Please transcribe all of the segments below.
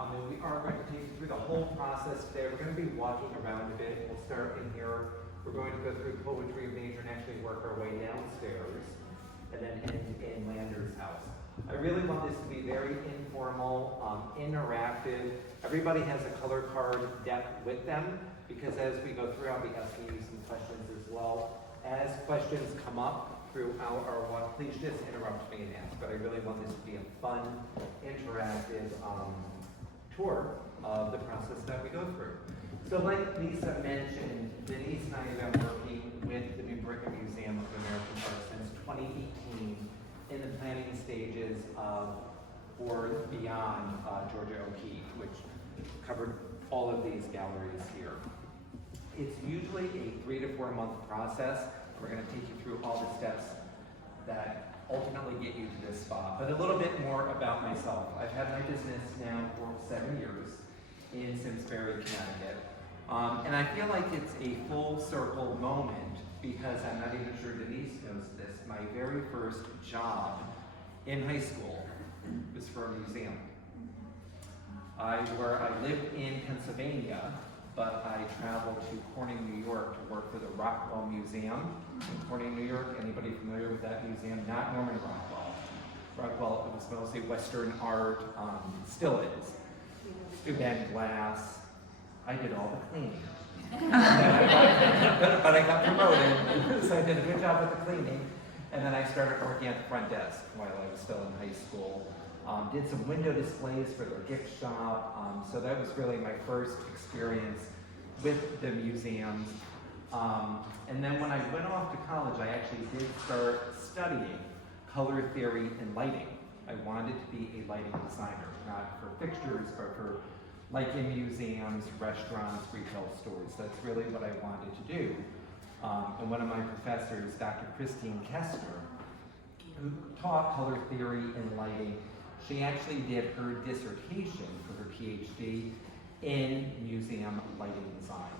And we are going to take you through the whole process today. We're going to be walking around a bit. We'll start in here. We're going to go through poetry major and actually work our way downstairs and then end in Lander's house. I really want this to be very informal, interactive. Everybody has a color card deck with them because as we go through, I'll be asking you some questions as well. As questions come up throughout our walk, please just interrupt me and ask. But I really want this to be a fun, interactive tour of the process that we go through. So like Lisa mentioned, Denise and I have been working with the New Britain Museum of American Art since 2018 in the planning stages of or beyond Georgia O'Keeffe, which covered all of these galleries here. It's usually a 3 to 4 month process. We're going to take you through all the steps that ultimately get you to this spot. But a little bit more about myself. I've had my business now for 7 years in Simsbury, Connecticut. And I feel like it's a full circle moment because I'm not even sure Denise knows this. My very first job in high school was for a museum. I lived in Pennsylvania, but I traveled to Corning, New York to work for the Rockwell Museum in Corning, New York. Anybody familiar with that museum? Not Norman Rockwell. Rockwell, it was mostly Western art, still is. Steuben glass. I did all the cleaning. But I got promoted, so I did a good job with the cleaning. And then I started working at the front desk while I was still in high school. Did some window displays for their gift shop. So that was really my first experience with the museums. And then when I went off to college, I actually did start studying color theory and lighting. I wanted to be a lighting designer, not for fixtures, but for like in museums, restaurants, retail stores. That's really what I wanted to do. And one of my professors, Dr. Christine Kestner, who taught color theory and lighting, she actually did her dissertation for her PhD in museum lighting design.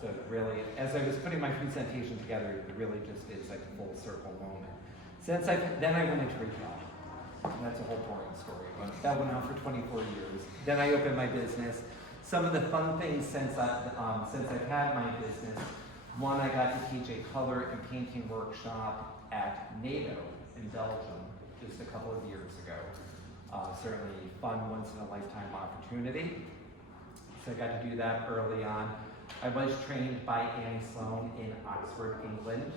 So really, as I was putting my presentation together, it really just is like a full circle moment. Then I went into retail. That's a whole boring story, but that went on for 24 years. Then I opened my business. Some of the fun things since I've had my business, one, I got to teach a color and painting workshop at NATO in Belgium just a couple of years ago. Certainly fun, once-in-a-lifetime opportunity. So I got to do that early on. I was trained by Annie Sloan in Oxford, England,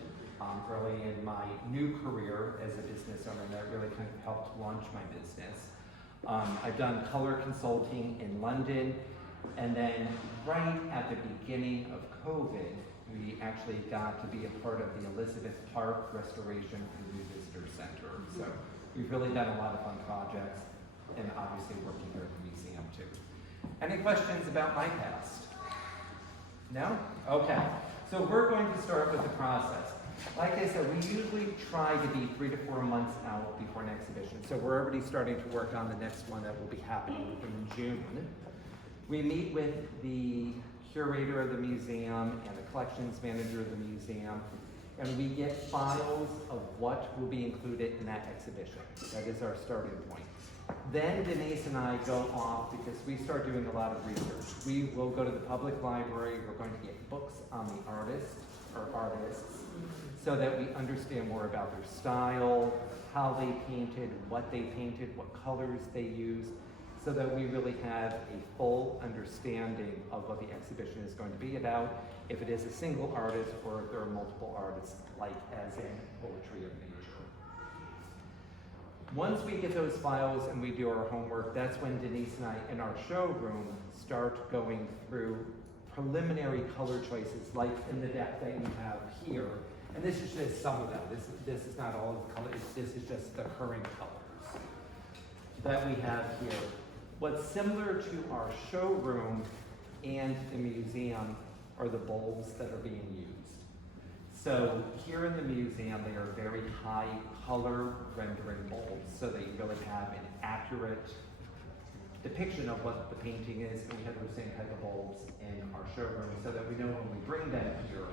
early in my new career as a business owner. That really kind of helped launch my business. I've done color consulting in London, and then right at the beginning of COVID, we actually got to be a part of the Elizabeth Park Restoration and New Visitor Center. So we've really done a lot of fun projects, and obviously working here at the museum too. Any questions about my past? No? Okay. So we're going to start with the process. Like I said, we usually try to be 3 to 4 months out before an exhibition. So we're already starting to work on the next one that will be happening in June. We meet with the curator of the museum and the collections manager of the museum, and we get files of what will be included in that exhibition. That is our starting point. Then Denise and I go off because we start doing a lot of research. We will go to the public library. We're going to get books on the artists, so that we understand more about their style, how they painted, what colors they used, so that we really have a full understanding of what the exhibition is going to be about, if it is a single artist or if there are multiple artists, like as in poetry of nature. Once we get those files and we do our homework, that's when Denise and I, in our showroom, start going through preliminary color choices, like in the deck that you have here. And this is just some of them. This is not all of the colors. This is just the current colors that we have here. What's similar to our showroom and the museum are the bulbs that are being used. So here in the museum, they are very high color rendering bulbs, so that you really have an accurate depiction of what the painting is, and we have those same type of bulbs in our showroom, so that we know when we bring them here,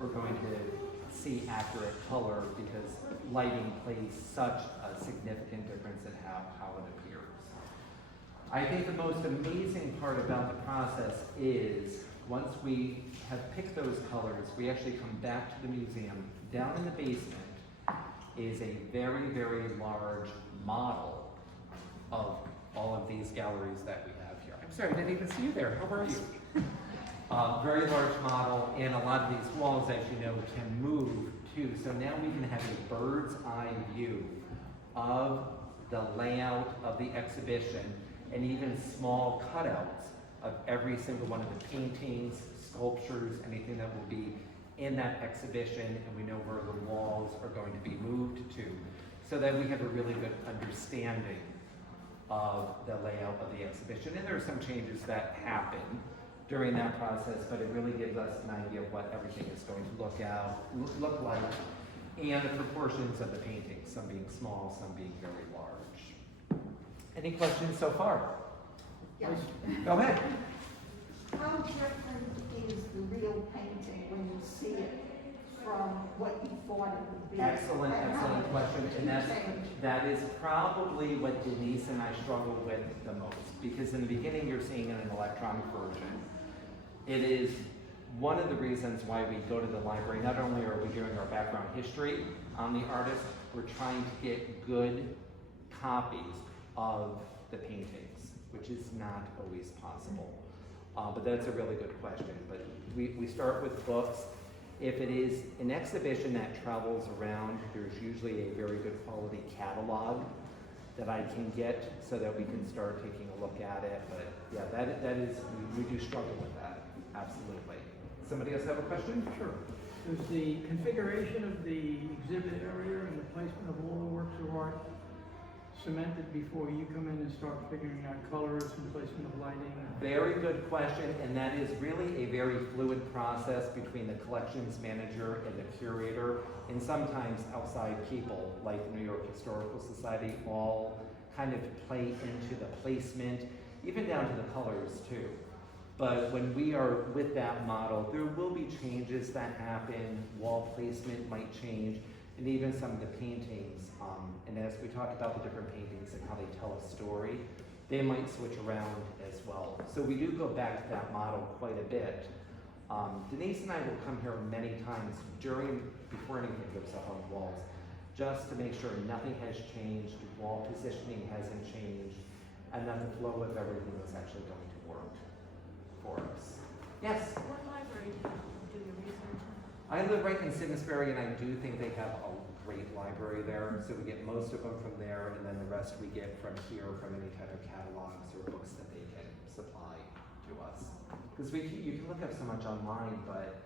we're going to see accurate color, because lighting plays such a significant difference in how it appears. I think the most amazing part about the process is once we have picked those colors, we actually come back to the museum. Down in the basement is a very, very large model of all of these galleries that we have here. I'm sorry, I didn't even see you there. How are you? Very large model, and a lot of these walls, as you know, can move too. So now we can have a bird's eye view of the layout of the exhibition and even small cutouts of every single one of the paintings, sculptures, anything that will be in that exhibition, and we know where the walls are going to be moved to, so that we have a really good understanding of the layout of the exhibition. And there are some changes that happen during that process, but it really gives us an idea of what everything is going to look like, and the proportions of the paintings, some being small, some being very large. Any questions so far? Yes. Go ahead. How different is the real painting when you see it from what you thought it would be? Excellent question. And that is probably what Denise and I struggle with the most, because in the beginning you're seeing an electronic version. It is one of the reasons why we go to the library. Not only are we doing our background history on the artist, we're trying to get good copies of the paintings, which is not always possible. But that's a really good question. But we start with books. If it is an exhibition that travels around, there's usually a very good quality catalog that I can get so that we can start taking a look at it. But yeah, that is, we do struggle with that, absolutely. Somebody else have a question? Sure. Is the configuration of the exhibit area and the placement of all the works of art cemented before you come in and start figuring out colors and placement of lighting? Very good question, and that is really a very fluid process between the collections manager and the curator, and sometimes outside people like the New York Historical Society all kind of play into the placement, even down to the colors too. But when we are with that model, there will be changes that happen, wall placement might change, and even some of the paintings. And as we talk about the different paintings and how they tell a story, they might switch around as well. So we do go back to that model quite a bit. Denise and I will come here many times before anything goes up on the walls, just to make sure nothing has changed, wall positioning hasn't changed, and that the flow of everything is actually going to work for us. Yes? What library do you do your research in? I live right in Simsbury, and I do think they have a great library there. So we get most of them from there, and then the rest we get from here, from any kind of catalogs or books that they can supply to us. Because you can look up so much online, but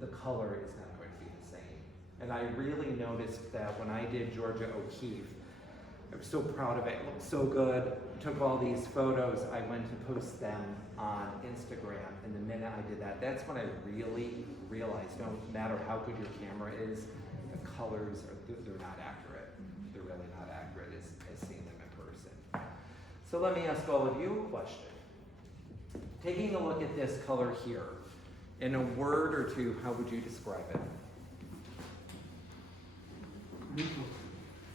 the color is not going to be the same. And I really noticed that when I did Georgia O'Keeffe, I was so proud of it. It looked so good. Took all these photos. I went to post them on Instagram, and the minute I did that, that's when I really realized no matter how good your camera is, the colors they're not accurate. They're really not accurate as seeing them in person. So let me ask all of you a question. Taking a look at this color here, in a word or two, how would you describe it? Neutral.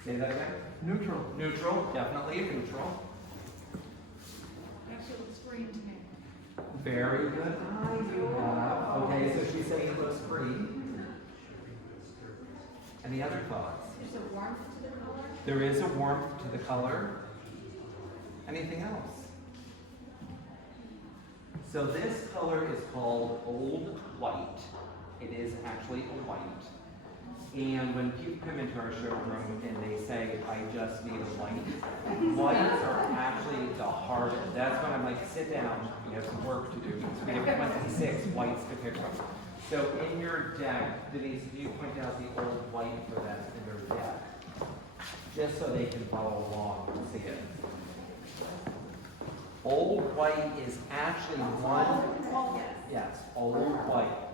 Say that again? Neutral. Neutral, definitely neutral. Actually, it looks green to me. Very good. Okay, so she's saying it looks green. Any other thoughts? There's a warmth to the color. There is a warmth to the color. Anything else? So this color is called Old White. It is actually a white. And when people come into our showroom and they say, I just need a white, whites are actually the hardest. That's when I'm like, sit down, we have some work to do. So we have 26 whites to pick from. So in your deck, Denise, can you point out the old white for them in your deck? Just so they can follow along and see it. Old white is actually yes, old white.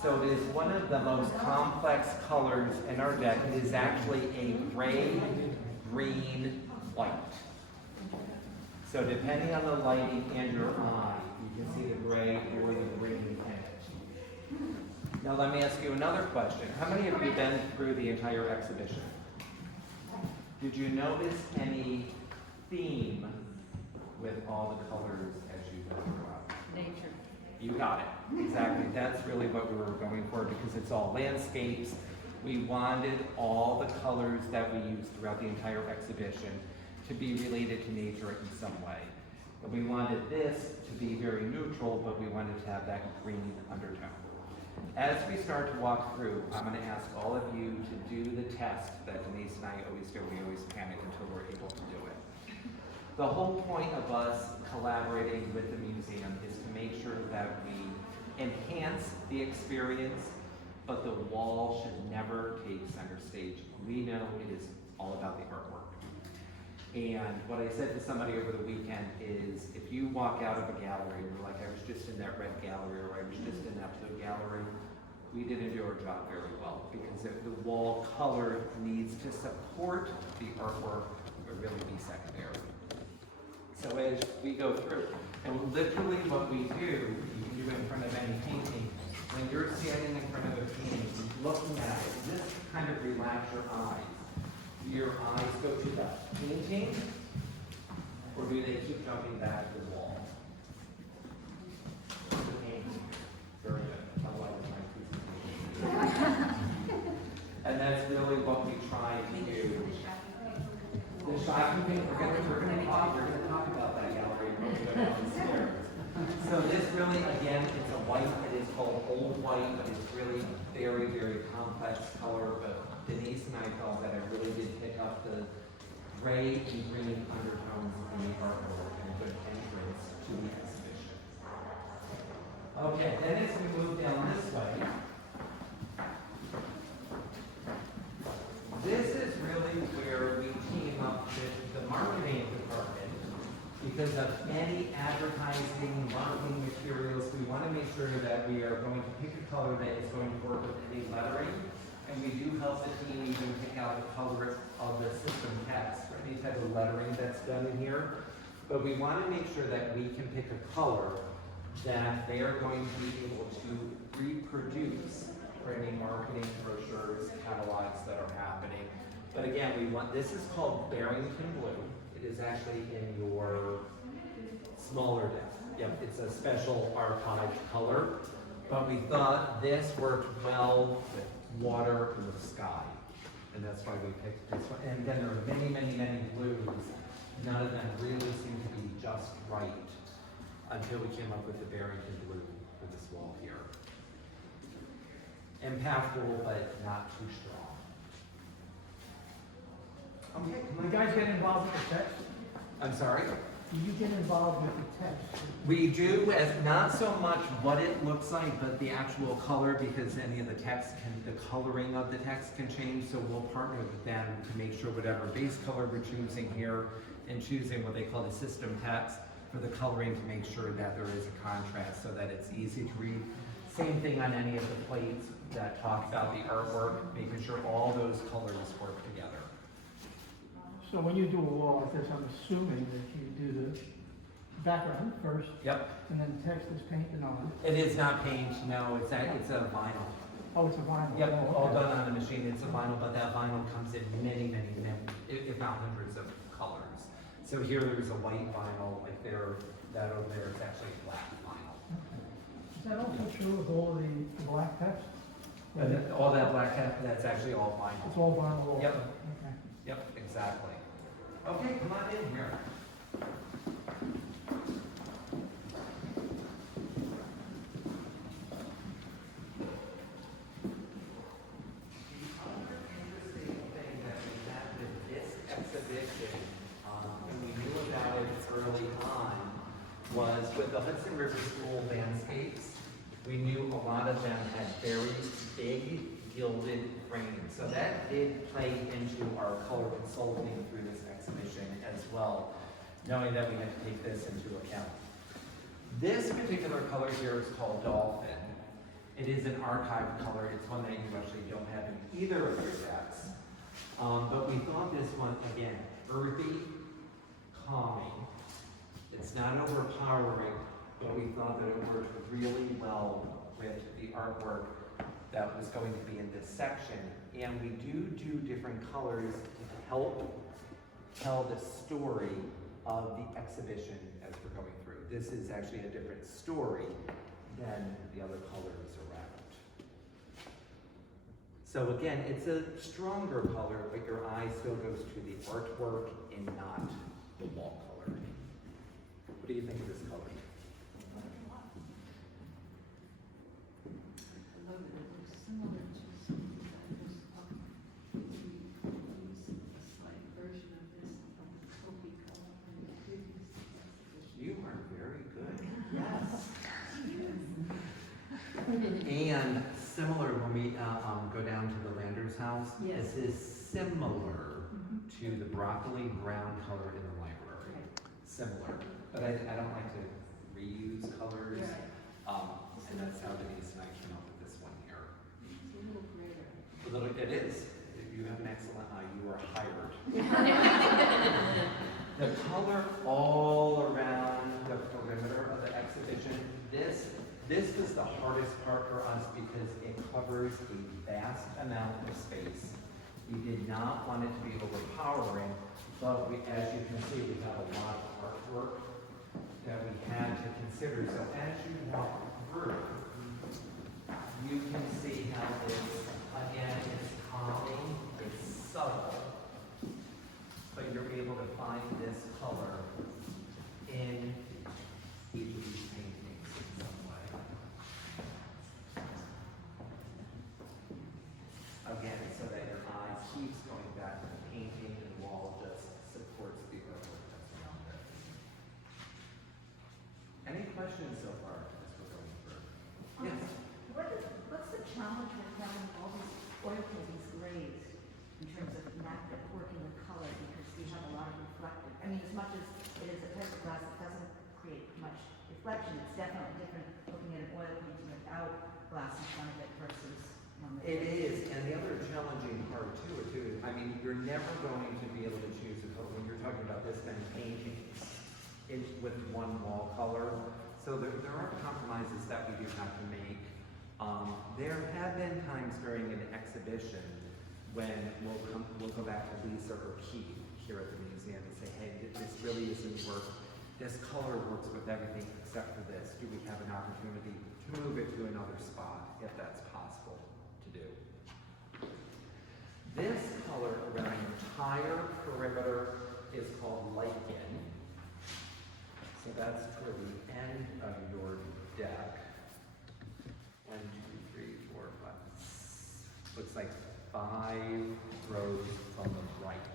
So it is one of the most complex colors in our deck. It is actually a gray, green, white. So depending on the lighting and your eye, you can see the gray or the green in it. Now let me ask you another question. How many of you have been through the entire exhibition? Did you notice any theme with all the colors as you go throughout. Nature. You got it, exactly. That's really what we were going for because it's all landscapes. We wanted all the colors that we used throughout the entire exhibition to be related to nature in some way. And we wanted this to be very neutral, but we wanted to have that green undertone. As we start to walk through, I'm going to ask all of you to do the test that Denise and I always do. We always panic until we're able to do it. The whole point of us collaborating with the museum is to make sure that we enhance the experience, but the wall should never take center stage. We know it is all about the artwork. And what I said to somebody over the weekend is, if you walk out of a gallery and you're like, I was just in that red gallery, or I was just in that blue gallery, we didn't do our job very well, because if the wall color needs to support the artwork or really be secondary. So as we go through, and literally what we do, you can do it in front of any painting, when you're standing in front of a painting, looking at it, this kind of relax your eyes. Do your eyes go to the painting, or do they keep jumping back to the wall? The painting. Very good. Otherwise, it's my presentation. And that's really what we try to do. The shocking thing, we're gonna talk about that gallery when we go downstairs. So this really, again, it's a white, it is called old white, but it's really very, very complex color, but Denise and I felt that it really did pick up the gray and green undertones in the artwork and a good entrance to the exhibition. Okay, then as we move down this way, this is really where we team up with the marketing department. Because of any advertising, marketing materials, we want to make sure that we are going to pick a color that is going to work with any lettering. And we do help the team even pick out the color of the system text or any type of lettering that's done in here. But we want to make sure that we can pick a color that they are going to be able to reproduce for any marketing brochures, catalogs that are happening. But again, this is called Barrington Blue. It is actually in your smaller deck. Yep, it's a special archive color. But we thought this worked well with water and the sky. And that's why we picked this one. And then there are many, many, many blues. None of them really seem to be just right until we came up with the Barrington Blue for this wall here. Impactful, but not too strong. Okay, Do you guys get involved with the text? I'm sorry? Do you get involved with the text? We do, as not so much what it looks like, but the actual color, because any of the text the coloring of the text can change, so we'll partner with them to make sure whatever base color we're choosing here and choosing what they call the system text for the coloring to make sure that there is a contrast so that it's easy to read. Same thing on any of the plates that talk about the artwork, making sure all those colors work together. So when you do a wall like this, I'm assuming that you do the background first, Yep. and then text is painted on. It is not paint, no, it's a vinyl. Oh, it's a vinyl. Yep, Oh, all okay. done on the machine, it's a vinyl, but that vinyl comes in many, if not hundreds of colors. So here there's a white vinyl, like that over there is actually black vinyl. Is that also true with all of the black text? And then all that black, that's actually all It's vinyl. all vinyl also? Yep. Okay. Yep, exactly. Okay, come on in here. Interesting thing that we had with this exhibition, and we knew about it early on, was with the Hudson River School Landscapes. We knew a lot of them had very big gilded frames, so that did play into our color consulting through this exhibition as well, knowing that we had to take this into account. This particular color here is called Dolphin. It is an archive color. It's one that you actually don't have in either of your decks. But we thought this one, again, earthy, calming. It's not overpowering, but we thought that it worked really well with the artwork that was going to be in this section. And we do different colors to help tell the story of the exhibition as we're going through. This is actually a different story than the other colors around. So again, it's a stronger color, but your eye still goes to the artwork and not the wall color. What do you think of this color? I love it. It looks similar to something that was up. We used a slight version of this from the taupey color from the previous exhibition. You are very good. Yes. And similar when we go down to the Landers house, Yes. this is similar to the broccoli brown color in the library. Similar, but I don't like to reuse colors. And that's how Denise and I came up with this one here. It's a little greater. It is. You have an excellent eye. You are hired. The color all around the perimeter of the exhibition, this was the hardest part for us because it covers a vast amount of space. We did not want it to be overpowering, but as you can see, we have a lot of artwork that we had to consider. So as you walk through, you can see how this, again, is calming, it's subtle, but you're able to find this color in each of these paintings in some way. Again, so that your eye keeps going back to the painting and wall just supports the artwork that's around it. Any questions so far as we're going through? Yes? What's the challenge with having all these oil paintings glazed in terms of not working with color because you have a lot of reflective? I mean, as much as it is a type of glass that doesn't create much reflection, it's definitely different looking at an oil painting without glass in front of it versus one with It is, and the other challenging part too, I mean, you're never going to be able to choose a color when you're talking about this many paintings with one wall color. So there are compromises that we do have to make. There have been times during an exhibition when we'll go back to Lisa or Keith here at the museum and say, hey, this really isn't work. This color works with everything except for this. Do we have an opportunity to move it to another spot if that's possible to do? This color around the entire perimeter is called lichen. So that's toward the end of your deck. 1, 2, 3, 4, 5. Looks like 5 rows on the right.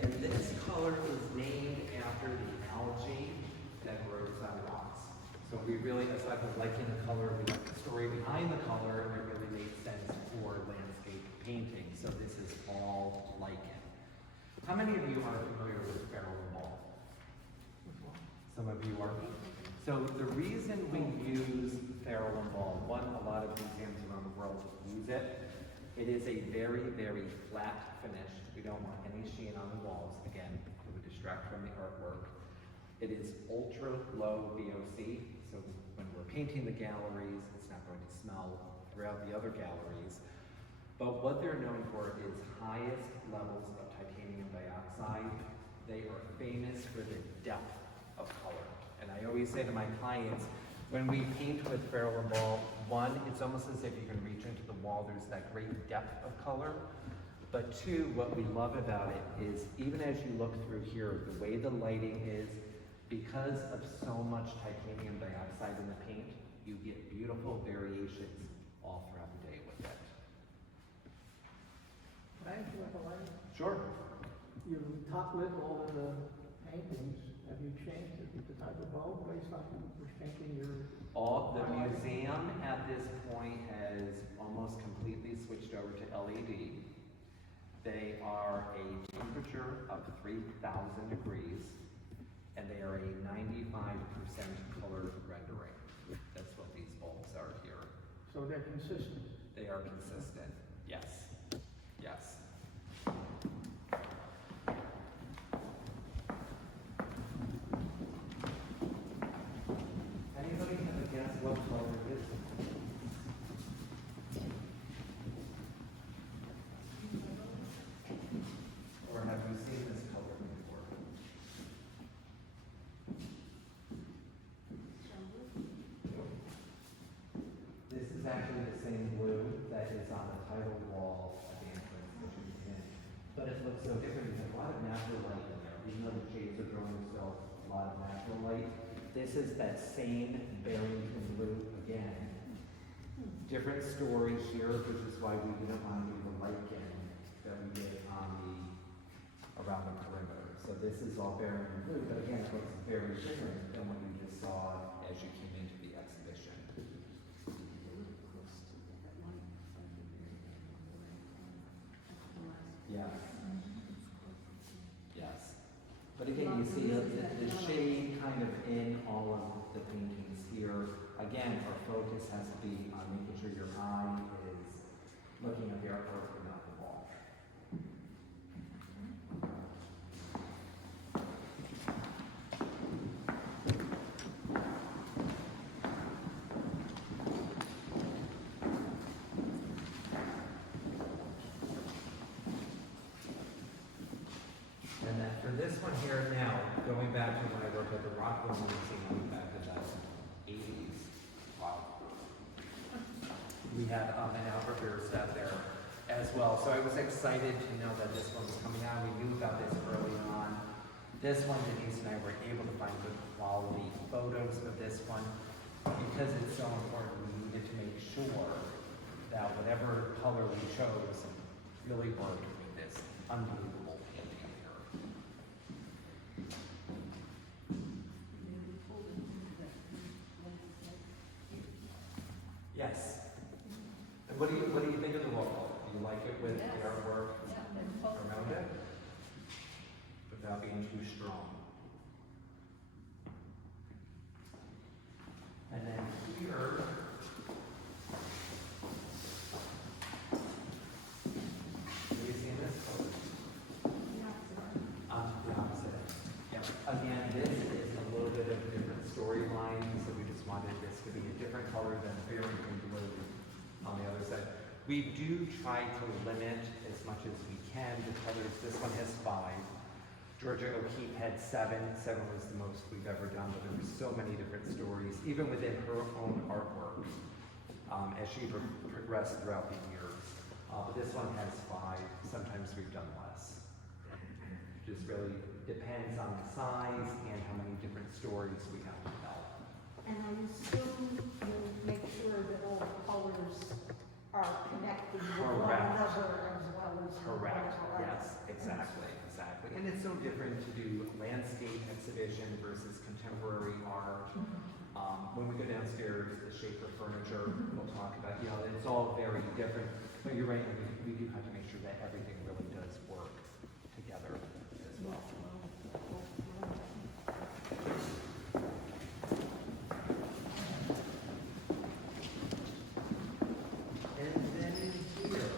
And this color is named after the algae that grows on rocks. So we really, aside from liking the color, we like the story behind the color, and it really made sense for landscape painting. So this is all lichen. How many of you are familiar with feral ball? Some of you are. So the reason we use feral ball, one, a lot of museums around the world use it. It is a very, very flat finish. We don't want any sheen on the walls. Again, it would distract from the artwork. It is ultra low VOC, so when we're painting the galleries, it's not going to smell throughout the other galleries. But what they're known for is highest levels of titanium dioxide. They are famous for the depth of color. And I always say to my clients, when we paint with feral ball, one, it's almost as if you can reach into the wall. There's that great depth of color. But two, what we love about it is even as you look through here, the way the lighting is, because of so much titanium dioxide in the paint, you get beautiful variations all throughout the day with it. Can I ask you about the lighting? Sure. You top lit all of the paintings. Have you changed the type of bulb based on changing your? All the museum at this point has almost completely switched over to LED. They are a temperature of 3,000 degrees, and they are a 95% color rendering. That's what these bulbs are here. So they're consistent. They are consistent. Yes. Yes. Anybody have a guess what color it is? same blue that is on the title wall at the entrance, which is in. But it looks so different, there's a lot of natural light in there, even though the shades are growing still, a lot of natural light. This is that same Barrington blue again. Different story here, which is why we didn't want to do the light in that we did on the, around the perimeter. So this is all Barrington blue, but again, it looks very different than what you just saw as you came into the exhibition. Yes. Yes. But again, you see the shade kind of in all of the paintings here. Again, our focus has to be on making sure your eye is looking at the artwork and not the wall. And then for this one here now, going back to when I worked at the Rockwell Museum back in the 80s. Wow. We had an Albert Bierstadt there as well. So I was excited to know that this one was coming out. We knew about this early on. This one, Denise and I were able to find good quality photos of this one. Because it's so important, we needed to make sure that whatever color we chose really worked with this unbelievable painting here. Yes. And what do you think of the wall? Do you like it with the artwork around it? Without being too strong. And then here, have you seen this color? The opposite. Yeah. Again, this is a little bit of a different storyline, so we just wanted this to be a different color than Barrington blue on the other side. We do try to limit as much as we can the colors. This one has 5. Georgia O'Keeffe had 7. 7 was the most we've ever done, but there were so many different stories, even within her own artwork, as she progressed throughout the years. But this one has 5. Sometimes we've done less. Just really depends on the size and how many different stories we have to tell. And I assume you make sure that all the colors are connected with one Correct. another as well as. Correct, one another. yes, exactly. And it's so different to do landscape exhibition versus contemporary art. When we go downstairs, the shape of furniture, we'll talk about, it's all very different. But you're right, we do have to make sure that everything really does work together as well. And then here.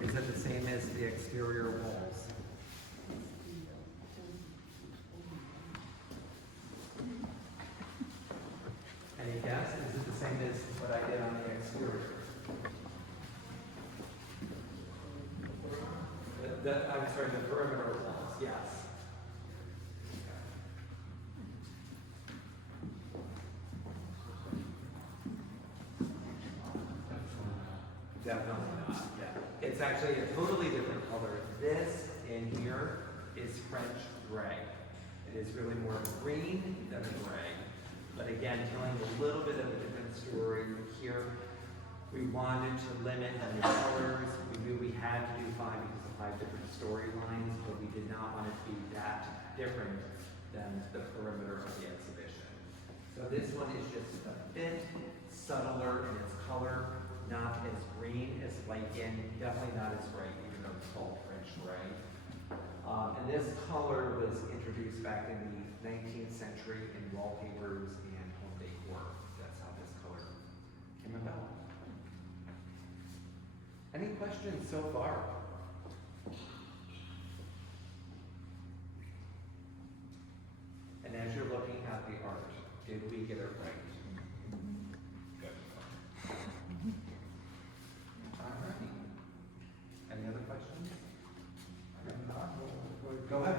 Is it the same as the exterior walls? Any guess? Is it the same as what I did on the exterior? I'm sorry, the perimeter walls, yes. Definitely not, yeah. It's actually a totally different color. This in here is French gray. It is really more green than gray. But again, telling a little bit of a different story here. We wanted to limit the colors. We knew we had to do 5 because of 5 different storylines, but we did not want it to be that different than the perimeter of the exhibition. So this one is just a bit subtler in its color, not as green as lichen, definitely not as bright, even though it's called French gray. And this color was introduced back in the 19th century in wallpapers and home decor. That's how this color came about. Any questions so far? And as you're looking at the art, did we get it right? Good. All right. Any other questions? Go ahead.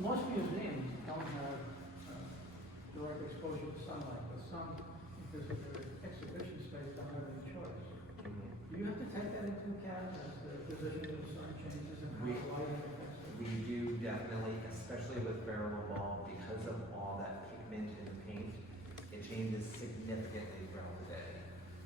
Most people exposure to sunlight, but some, because of their exhibition space, don't have any choice. Do you have to take that into account as the position of the sun changes and how the light affects it? We do definitely, especially with variable ball, because of all that pigment in the paint, it changes significantly throughout the day.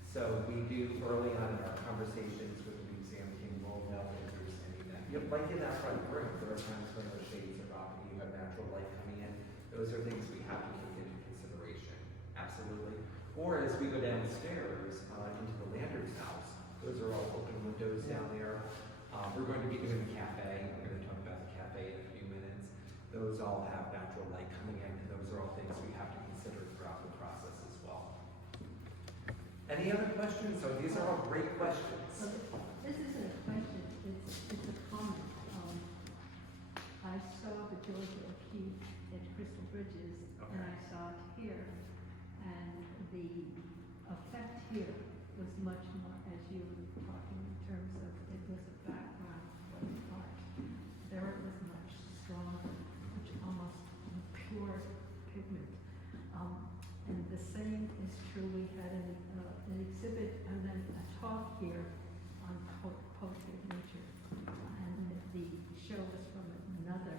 So we do early on in our conversations with the museum team, we'll know if there's any that, like in that front room, there are times when the shades are off and you have natural light coming in. Those are things we have to take into consideration, absolutely. Or as we go downstairs into the Landers house, those are all open windows down there. We're going to be doing the cafe. We're going to talk about the cafe in a few minutes. Those all have natural light coming in, and those are all things we have to consider throughout the process as well. Any other questions? So these are all great questions. So this isn't a question, it's a comment. I saw the Georgia O'Keeffe at Crystal Bridges, and I saw it here, and the effect here was much more, as you were talking in terms of, it was a background for the art. There it was much stronger, much almost pure pigment. And the same is true, we had an exhibit and then a talk here on poetry of nature. And the show was from another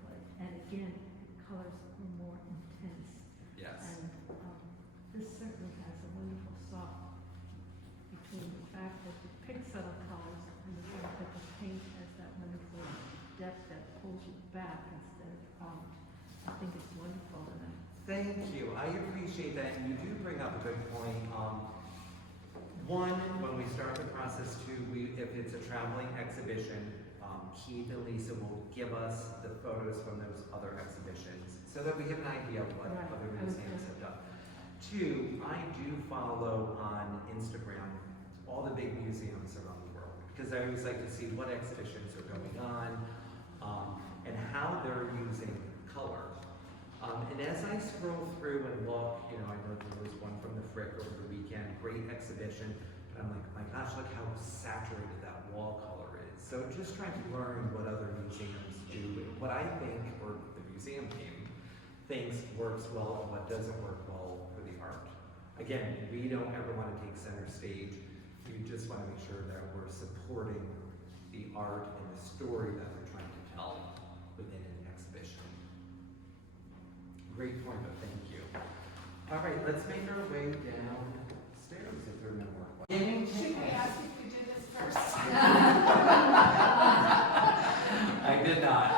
play, and again, colors were more intense. Yes. And this certainly has a wonderful soft between the fact that you pick subtle colors and the fact that the paint has that wonderful depth that pulls you back instead of out. I think it's wonderful, and Thank you. I appreciate that, and you do bring up a good point. One, when we start the process too, if it's a traveling exhibition, Keith and Lisa will give us the photos from those other exhibitions so that we have an idea of what Right. other museums have done. Two, I do follow on Instagram all the big museums around the world because I always like to see what exhibitions are going on and how they're using color. And as I scroll through and look, I know there was one from the Frick over the weekend, great exhibition, but I'm like, my gosh, look how saturated that wall color is. So just trying to learn what other museums do, and what I think, or the museum team thinks works well and what doesn't work well for the art. Again, we don't ever want to take center stage. We just want to make sure that we're supporting the art and the story that we're trying to tell within an exhibition. Great point, but thank you. All right, let's make our way downstairs if there are no more questions. Should we ask if we did this first? I did not.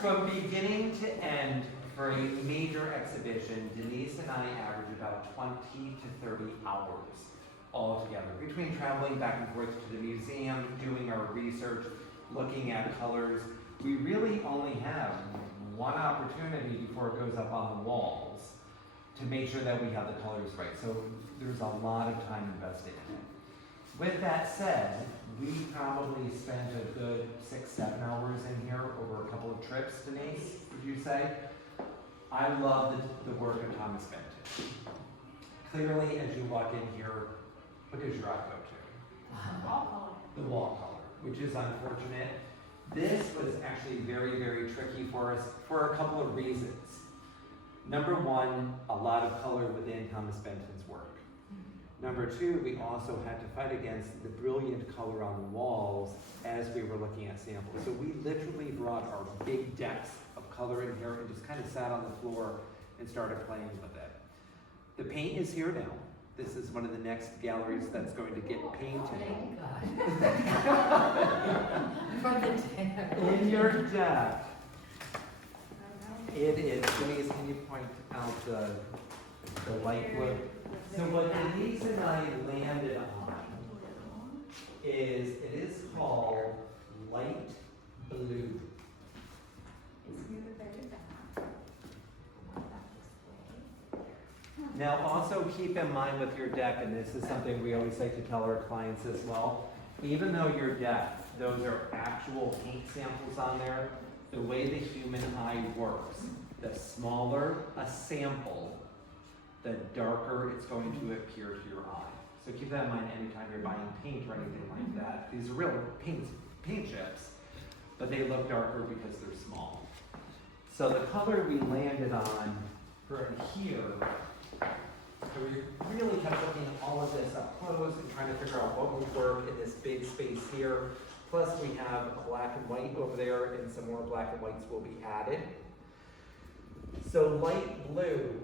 From beginning to end, for a major exhibition, Denise and I average about 20 to 30 hours altogether, between traveling back and forth to the museum, doing our research, looking at colors. We really only have one opportunity before it goes up on the walls to make sure that we have the colors right. So there's a lot of time invested in it. With that said, we probably spent a good 6-7 hours in here over a couple of trips, Denise, would you say? I love the work of Thomas Benton. Clearly, as you walk in here, what does your eye go to? The wall color, which is unfortunate. This was actually very, very tricky for us for a couple of reasons. Number one, a lot of color within Thomas Benton's work. Number two, we also had to fight against the brilliant color on the walls as we were looking at samples. So we literally brought our big decks of color in here and just kind of sat on the floor and started playing with it. The paint is here now. This is one of the next galleries that's going to get painted. In your deck, it is, Denise, can you point out the light blue? So what Denise and I landed on is, it is called light blue. Now also keep in mind with your deck, and this is something we always like to tell our clients as well, even though your deck, those are actual paint samples on there, the way the human eye works, the smaller a sample, the darker it's going to appear to your eye. So keep that in mind anytime you're buying paint or anything like that. These are real paint chips, but they look darker because they're small. So the color we landed on for here, so we really kept looking at all of this up close and trying to figure out what would work in this big space here. Plus we have a black and white over there and some more black and whites will be added. So light blue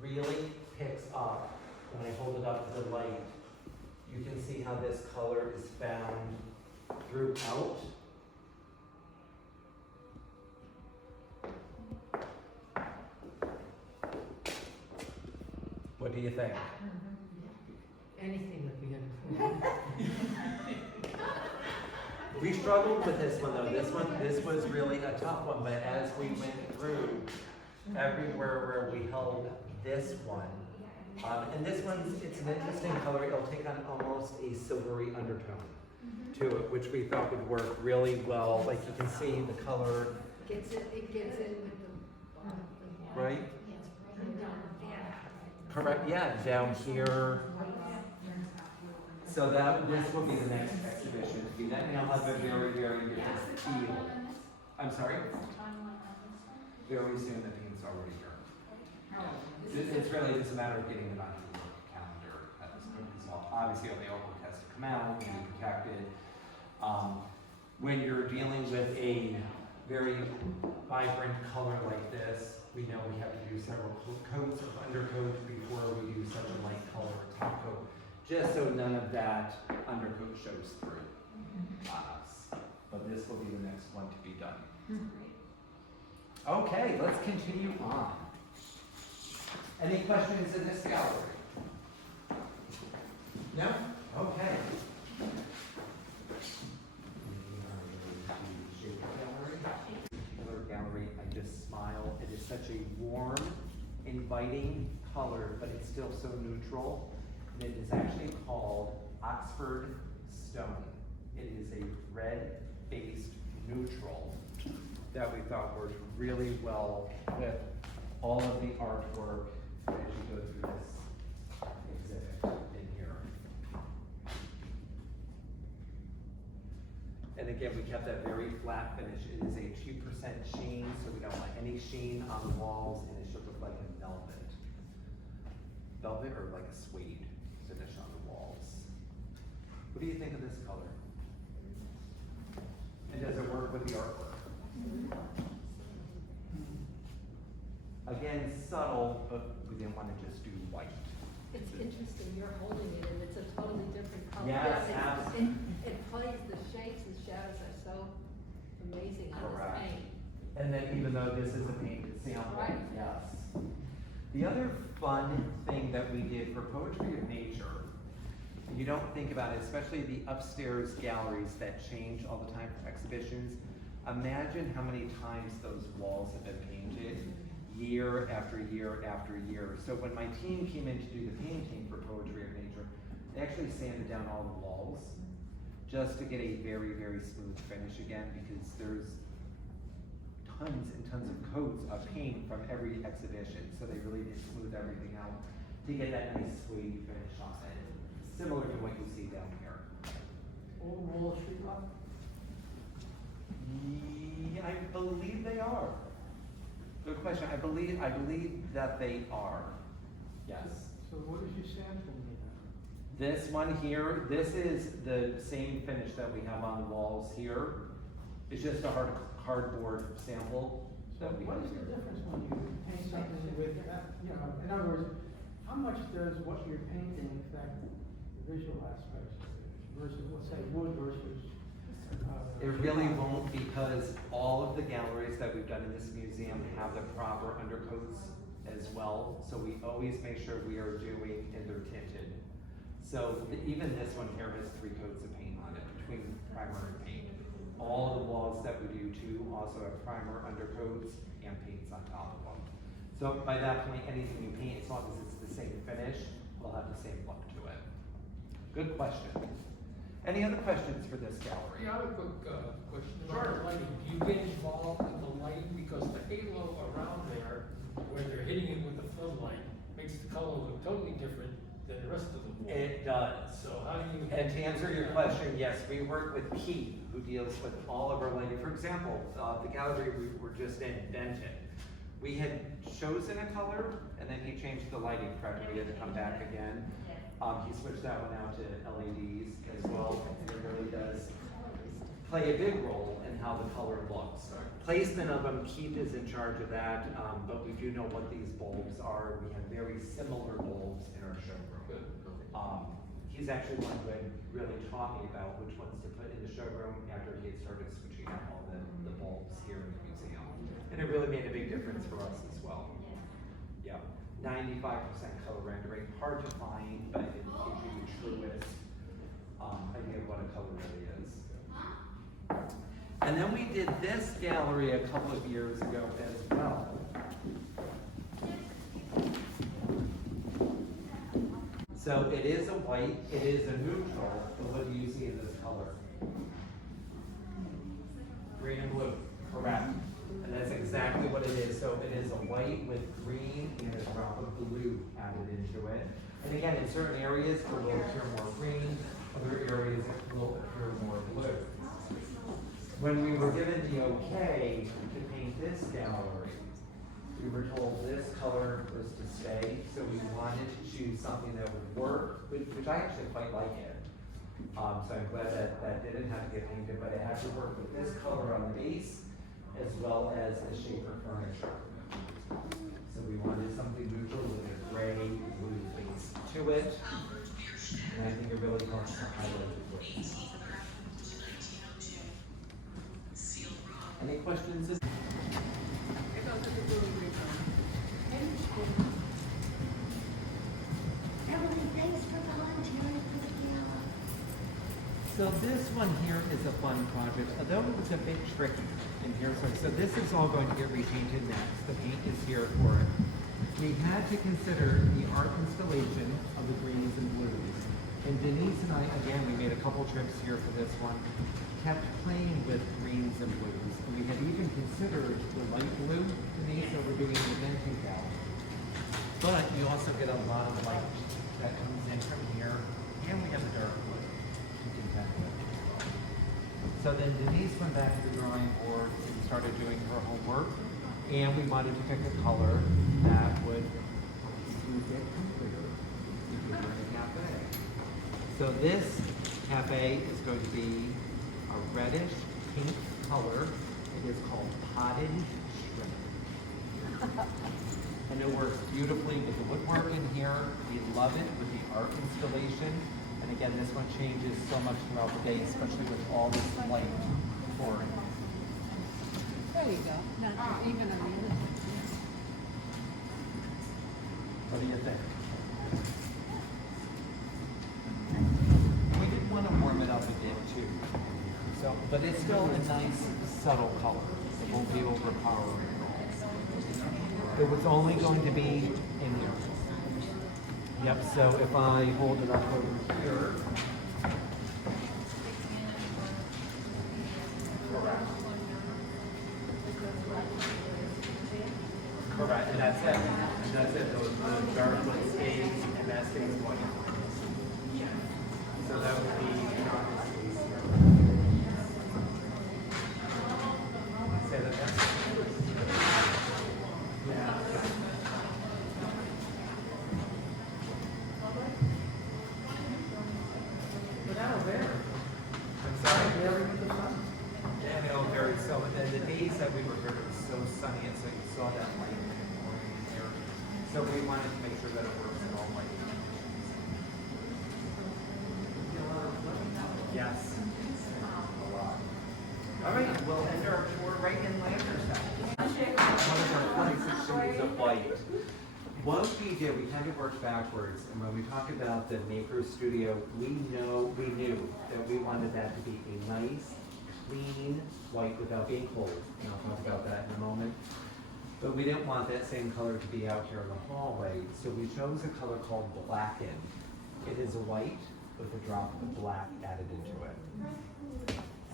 really picks up when I hold it up to the light. You can see how this color is found throughout. What do you think? Anything would be good. We struggled with this one though. This was really a tough one, but as we went through everywhere where we held this one, and this one's, it's an interesting color. It'll take on almost a silvery undertone to it, which we thought would work really well. Like you can see the color, It gets in with the. right? Correct, yeah, down here. So this will be the next exhibition. And I'll have a very, very different feel. I'm sorry? Very soon, the paint's already here. It's really just a matter of getting it onto the work calendar at this point. So obviously, the artwork has to come out and be protected. When you're dealing with a very vibrant color like this, we know we have to do several coats of undercoat before we do such a light color top coat, just so none of that undercoat shows through on us. But this will be the next one to be done. Okay, let's continue on. Any questions in this gallery? No? Okay. Gallery, I just smile. It is such a warm, inviting color, but it's still so neutral. And it is actually called Oxford Stone. It is a red-based neutral that we thought worked really well with all of the artwork as you go through this exhibit in here. And again, we kept that very flat finish. It is a 2% sheen, so we don't want any sheen on the walls, and it should look like a velvet or like a suede finish on the walls. What do you think of this color? And does it work with the artwork? Again, subtle, but we didn't want to just do white. It's interesting, you're holding it and it's a totally different color. Yes, It- absolutely. It plays, the shapes and shadows are so amazing on Correct. this paint. And then even though this is a painted sample, Right. yes. The other fun thing that we did for Poetry of Nature, you don't think about it, especially the upstairs galleries that change all the time for exhibitions. Imagine how many times those walls have been painted year after year after year. So when my team came in to do the painting for Poetry of Nature, they actually sanded down all the walls just to get a very, very smooth finish again, because there's tons and tons of coats of paint from every exhibition. So they really did smooth everything out to get that nice suede finish on it, similar to what you see down here. All the walls street lock? Yeah, I believe they are. Good question. I believe that they are. Yes. So what is your sample made This one here, this is the same finish that we have on the walls here. It's just a cardboard sample So that we what have is the here. difference when you paint something with that, you know, in other words, how much does what you're painting affect the visual aspects versus, let's say, wood versus? It really won't, because all of the galleries that we've done in this museum have the proper undercoats as well. So we always make sure we are doing, and they're tinted. So even this one here has 3 coats of paint on it between primer and paint. All the walls that we do too also have primer, undercoats, and paints on top of them. So by that point, anything you paint, as long as it's the same finish, will have the same look to it. Good question. Any other questions for this gallery? Yeah, I have a quick question about the lighting. Do you get involved in the lighting? Because the halo around there, where they're hitting it with the floodlight, makes the color look totally different than the rest of the wall. It does. So how do you? And to answer your question, yes, we work with Keith who deals with all of our lighting. For example, the gallery we were just in, Benton, we had chosen a color, and then he changed the lighting correct, we had to come back again. He switched that one out to LEDs as well, and it really does play a big role in how the color looks. Placement of them, Keith is in charge of that, but we do know what these bulbs are. We have very similar bulbs in our showroom. He's actually one who had really taught me about which ones to put in the showroom after he had started switching out all the bulbs here in the museum. And it really made a big difference for us as well. Yeah, 95% color rendering, hard to find, but it gives you the truest idea of what a color really is. And then we did this gallery a couple of years ago as well. So it is a white, it is a neutral, but what do you see in this color? Green and blue, correct. And that's exactly what it is. So it is a white with green and a drop of blue added into it. And again, in certain areas, it will appear more green, other areas it will appear more blue. When we were given the okay to paint this gallery, we were told this color was to stay, so we wanted to choose something that would work, which I actually quite like it. So I'm glad that that didn't have to get painted, but it had to work with this color on the base, as well as the shape of furniture. So we wanted something neutral with a gray, blue base to it, and I think it really helps to highlight the wood. Any questions? Emily, thanks for volunteering for the gala. So this one here is a fun project, although it was a bit tricky. And here's why. So this is all going to get repainted next. The paint is here for it. We had to consider the art installation of the greens and blues. And Denise and I, again, we made a couple trips here for this one, kept playing with greens and blues. And we had even considered the light blue, Denise, that we're doing in the Benton gallery. But you also get a lot of light that comes in from here, and we have the dark blue to contend with. So then Denise went back to the drawing board and started doing her homework, and we wanted to pick a color that would suit it completely. If you're doing a cafe. So this cafe is going to be a reddish pink color. It is called potted shrimp. And it works beautifully with the woodwork in here. We love it with the art installation. And again, this one changes so much throughout the day, especially with all this light pouring. There you go. Now, even on the other side. What do you think? We did want to warm it up a bit too. So, but it's still a nice, subtle color. It won't be overpowering. It was only going to be in here. Yep, so if I hold it up over here. Correct, and that's it. And that's it. The dark one stays, and that stays white. So that would be dark stays here. Say that again. Yeah. But now there, I'm sorry? there with the sun. Yeah, they all vary so. And then the days that we were here, it was so sunny, and so you saw that light in the morning here. So we wanted to make sure that it works in all light. Yes. A lot. All right, we'll end our tour right in Lancaster. One of our 26 shades of white. What we did, we kind of worked backwards, and when we talk about the Maker Studio, we knew that we wanted that to be a nice, clean white without being cold, and I'll talk about that in a moment. But we didn't want that same color to be out here in the hallway, so we chose a color called Blacken. It is a white with a drop of black added into it.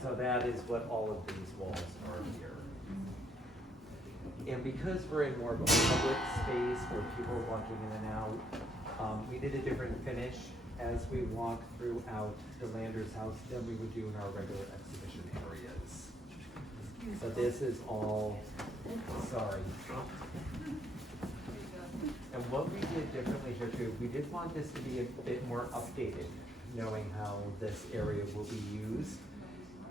So that is what all of these walls are here. And because we're in more of a public space where people are walking in and out, we did a different finish as we walk throughout the Landers house than we would do in our regular exhibition areas. So this is all, sorry. And what we did differently here too, we did want this to be a bit more updated, knowing how this area will be used.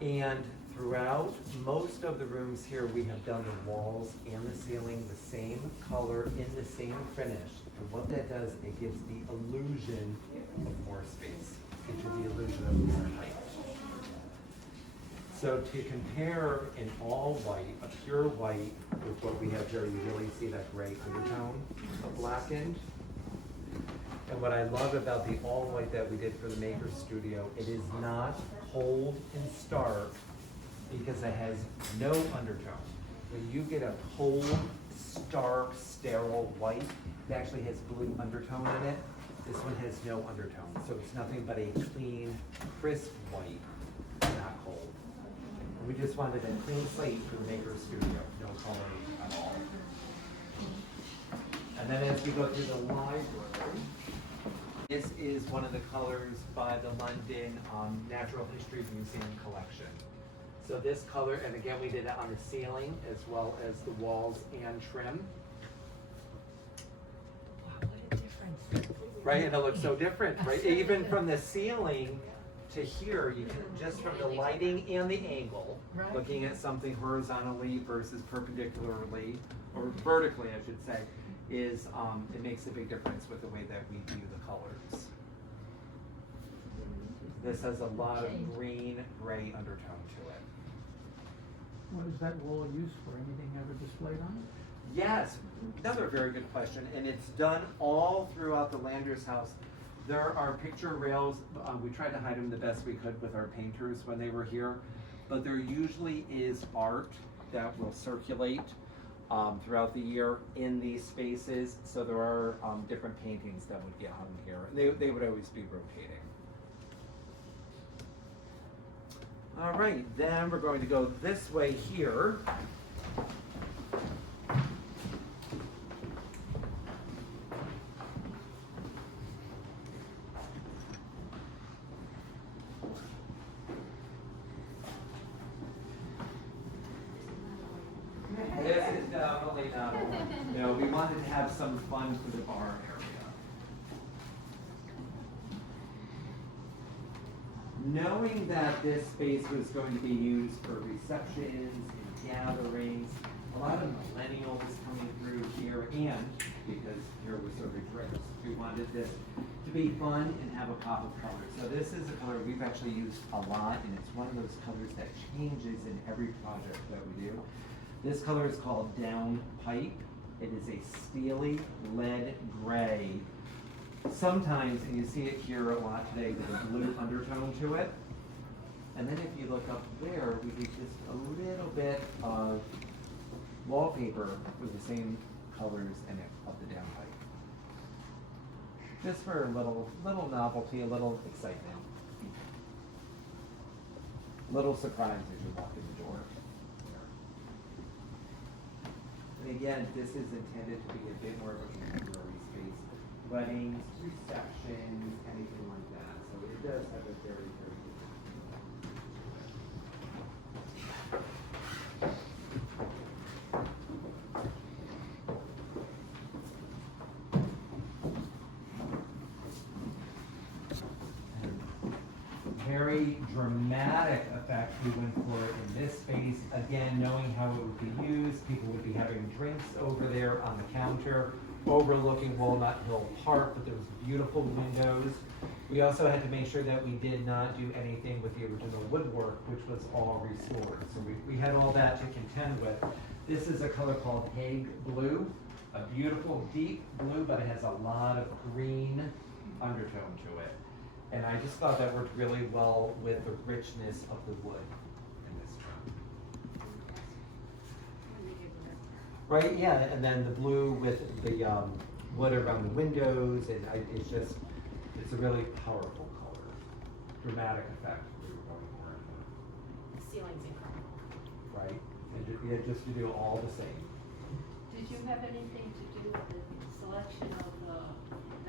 And throughout most of the rooms here, we have done the walls and the ceiling the same color in the same finish. And what that does, it gives the illusion of more space. Gives you the illusion of more height. So to compare an all white, a pure white, with what we have here, you really see that gray undertone of blackened. And what I love about the all white that we did for the Maker Studio, it is not cold and stark because it has no undertone. When you get a cold, stark, sterile white, it actually has blue undertone in it. This one has no undertone, so it's nothing but a clean, crisp white, not cold. And we just wanted a clean slate for the Maker Studio, no coloring at all. And then as we go through the library, this is one of the colors by the London Natural History Museum collection. So this color, and again, we did it on the ceiling as well as the walls and trim. Wow, what a difference. Right, and it looks so different, right? Even from the ceiling to here, you can, just from the lighting and the angle, Right. looking at something horizontally versus perpendicularly, or vertically, I should say, is, it makes a big difference with the way that we view the colors. This has a lot of green, gray undertone to it. What is that wall used for? Anything ever displayed on it? Yes, another very good question, and it's done all throughout the Landers house. There are picture rails, we tried to hide them the best we could with our painters when they were here, but there usually is art that will circulate throughout the year in these spaces, so there are different paintings that would get hung here, and they would always be rotating. All right, then we're going to go this way here. This is definitely not one. No, we wanted to have some fun for the bar area. Knowing that this space was going to be used for receptions and gatherings, a lot of millennials coming through here, and because here we serve drinks, we wanted this to be fun and have a pop of color. So this is a color we've actually used a lot, and it's one of those colors that changes in every project that we do. This color is called Down Pipe. It is a steely lead gray. Sometimes, and you see it here a lot today, with a blue undertone to it. And then if you look up there, we do just a little bit of wallpaper with the same colors in it of the down pipe. Just for a little novelty, a little excitement. Little surprise as you walk in the door. And again, this is intended to be a bit more of a contemporary space. Weddings, receptions, anything like that. So it does have a very, very very dramatic effect we went for in this space. Again, knowing how it would be used, people would be having drinks over there on the counter, overlooking Walnut Hill Park, but there was beautiful windows. We also had to make sure that we did not do anything with the original woodwork, which was all restored. So we had all that to contend with. This is a color called Hague Blue, a beautiful deep blue, but it has a lot of green undertone to it. And I just thought that worked really well with the richness of the wood in this tone. Right, yeah, and then the blue with the wood around the windows, and it's a really powerful color. Dramatic effect we were going for. The ceiling's incredible. Right, and just to do all the same. Did you have anything to do with the selection of the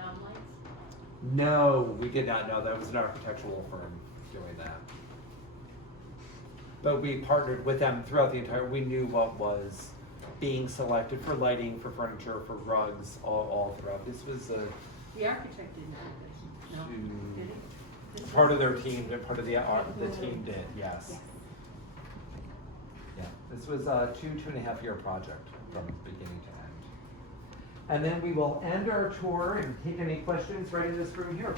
downlights? No, we did not know. That was an architectural firm doing that. But we partnered with them throughout the entire, we knew what was being selected for lighting, for furniture, for rugs, all throughout. This was The architect didn't do this, no, To- did he? This part of was- their team, part of the team did, yes. Yes. Yeah, this was a 2.5 year project from beginning to end. And then we will end our tour and take any questions right in this room here.